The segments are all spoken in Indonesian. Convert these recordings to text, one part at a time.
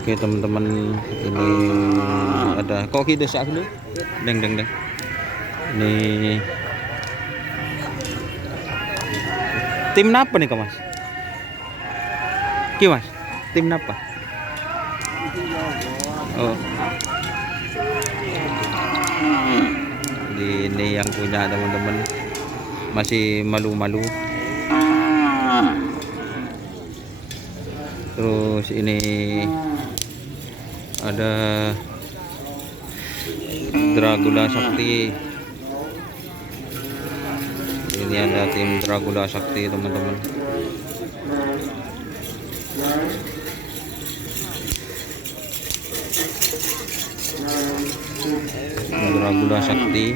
Oke teman-teman, ini ada koki desa dulu, deng. Ini tim apa nih kau mas? Ki mas, tim apa? Oh, ini yang punya teman-teman masih malu-malu. Terus ini ada Dragula Sakti. Ini ada tim Dragula Sakti teman-teman. Dragula Sakti.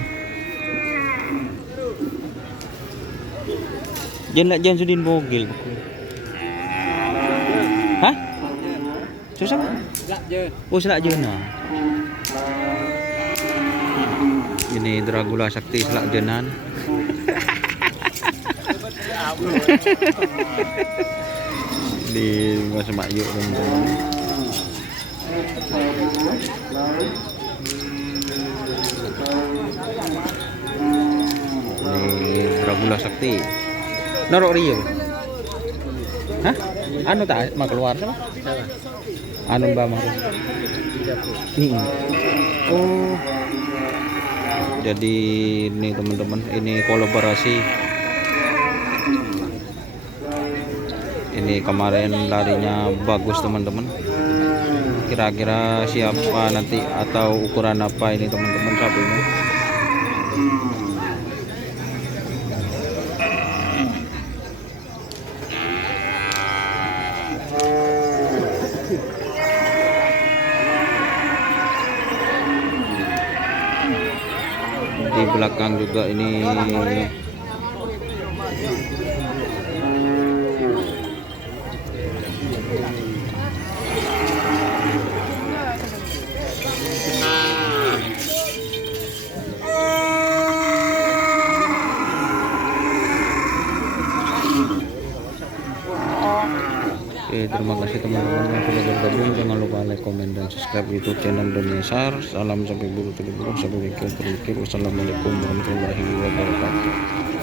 Jangan sudin bogil. Hah? Susah? Oh, selak jena. Ini Dragula Sakti selak jenan. Di Mas Mayu teman-teman. Ini Dragula Sakti. Norok Rio. Hah? Anu tak mau keluar sama? Anu Mbak Maru. Oh. Jadi ini teman-teman, ini kolaborasi. Ini kemarin larinya bagus teman-teman. Kira-kira siapa nanti atau ukuran apa ini teman-teman sapinya? Di belakang juga ini Oke, terima kasih teman-teman yang sudah bergabung. Jangan lupa like, komen, dan subscribe YouTube channel Dunia Sar. Salam sampai buru, sampai mikir. Wassalamualaikum warahmatullahi wabarakatuh.